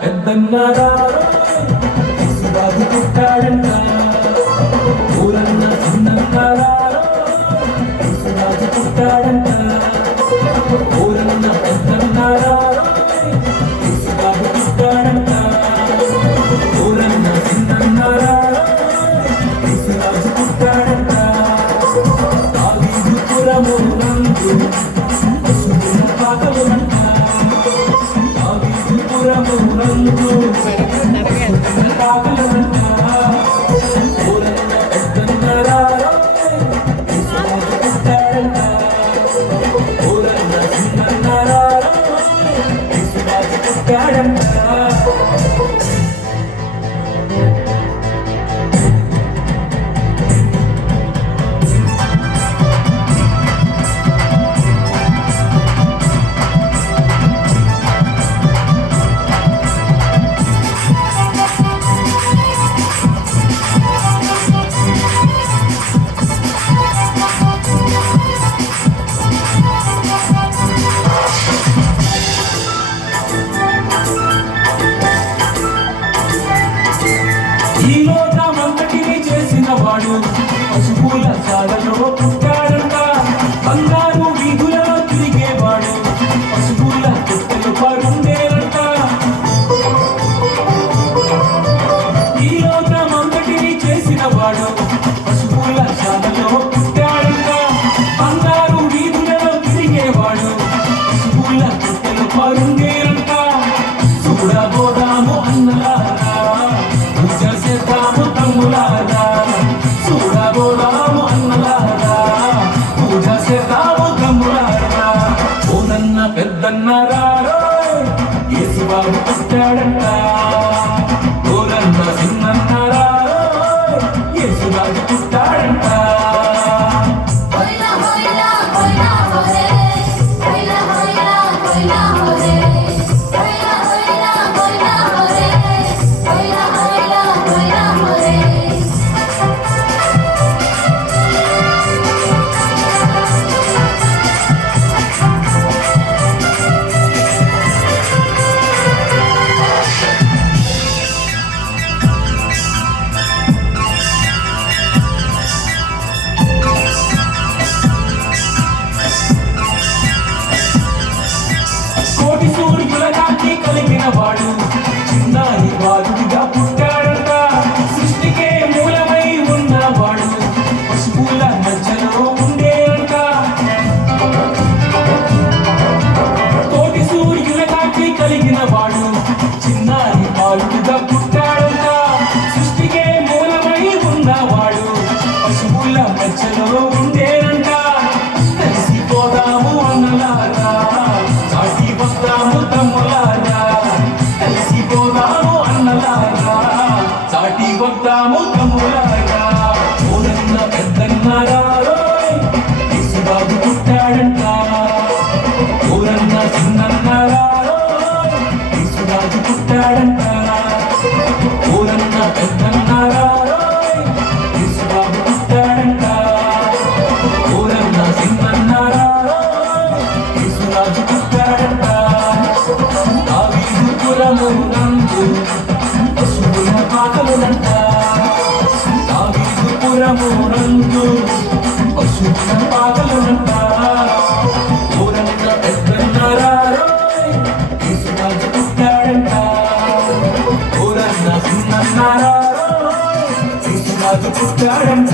పెద్దన్నారా పుట్టాడంట ఊరన్న చిన్నన్నారా పుట్టాడంట ఊరన్న పెద్దన్నారా పుట్టాడంట ఊరన్న చిన్నన్నారా పుట్టాడంట ఆవిపురము నందు పాకలుంట రంగు పాకలుంట ఊరన్న పెద్దన్నారా పుట్టాడంట ఊరన్న చిన్నన్నారా పుట్టాడంట ఈ లోకమంతటిని చేసిన వాడు పశువుల శాలలో పుట్టాడంట బంగారు వీధులలో తిరిగేవాడు పశువుల పుట్టలు పరుండేనంట ఈ లోకమంతటిని చేసిన వాడు పశువుల శాలలో పుట్టాడంట బంగారు వీధులలో తిరిగేవాడు పశువుల పుట్టలు పరుండేనంట చూడబోదాము అన్నలారా చూడబోదాము అన్నలారా పూజ చేద్దాము తమ్ములారా ఓనన్న పెద్దన్నారా యేసుబాబు పుట్టాడంట ఓనన్న చిన్నన్నారా యేసుబాబు పుట్టాడంట కలిగిన వాడు చిన్నారి బాలుడిగా పుట్టాడంట సృష్టికే మూలమై ఉన్నవాడు పశువుల మధ్యలో ఉండేయంట కోటి సూర్యుల కాకి కలిగిన వాడు చిన్నారి బాలుడిగా పుట్టాడంట సృష్టికే మూలమై ఉన్నవాడు పశువుల మధ్యలో ఉండేయంట కలిసిపోదాము అన్నలారా చాటి వస్తాము తమ్ములారా కలిసిపోదాము అన్నలారా చాటి వద్దాము తమ్ములారా ఊరన్న పెద్దన్నారా యేసుబాబు పుట్టాడంట ఊరన్న చిన్నన్నారా యేసుబాబు పుట్టాడంట ఊరన్న పెద్దన్నారా యేసుబాబు పుట్టాడంట ఊరన్న చిన్నన్నారా యేసురాజు పుట్టాడంట దావీదుపురము నందు పశువుల పాకలుంట దావీదుపురము నందు పశువుల పాకలుంట ఊరన్న పెద్దన్నారా యేసురాజు పుట్టాడంట ఊరన్న చిన్నన్నారా యేసురాజు పుట్టాడంట